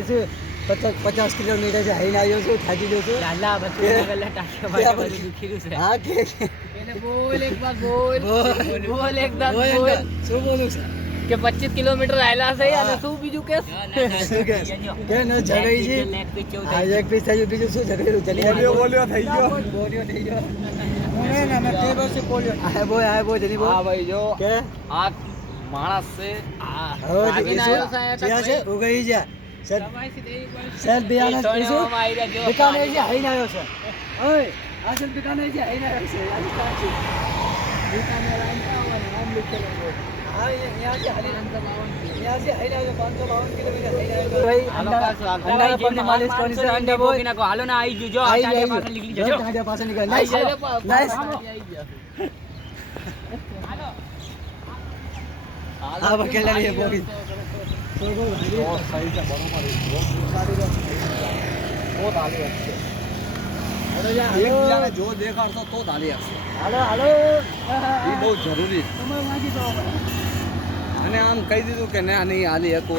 જઈશું 50 કિલોમીટર છે આઈને આવ્યો છું થાકી ગયો છું લાલા બચ્ચો ગલ્લા ટાક્યા માટે બધું દુખી રહ્યું છે હા કે એને બોલ એક વાર બોલ એકદમ બોલ શું બોલું છે કે 25 કિલોમીટર આયલા છે અને શું બીજું કે શું કે ન જણાઈ છે આ એક પીસ થયું બીજું શું જણાયું ચલી બોલ્યો થઈ ગયો બોલ્યો થઈ ગયો ના તે વર્ષે બોલ્યો આ બોય જની બોલ હા ભાઈ જો કે આ માણસ છે આ હવે ભાગીને આવ્યો છે છે ઉગઈ જા સર દવાઈથી દેવી પડશે. સર બિયાના તોણીઓમાં આવી રહ્યા જો. દુકાને છે આઈને આવ્યો છે ઓય આ સર દુકાને છે આઈને આવ્યો છે આ દુકાન છે દુકાને લાઈન આવવાનું નામ લખેલું છે. હા અહીંયા છે હાલી 552. અહીંયા છે આઈને આવ્યો 552 કિલોમીટર આઈને આવ્યો ભાઈ હાલો પાછું આગળ અંડા આવી પરની માલિશ કોની છે અંડા બોય બોકી નાખો. હાલો ને આવી ગયું જો આઈ ટાંટિયા ગયો પાસે નીકળી જજો. ટાંટિયા પાસે નીકળ આવી નાઈસ જાય લે, નાઈસ આવી ગયો. હાલો. આ બકેલા લે બોકી તો સહી છે બરોબર તો તાલી હશે એકબીજાને જો દેખાડશો તો તાલી હશે હાલો હાલો એ બહુ જરૂરી છે તમે વાંચી દો અને આમ કહી દીધું કે ના નહીં હાલી એક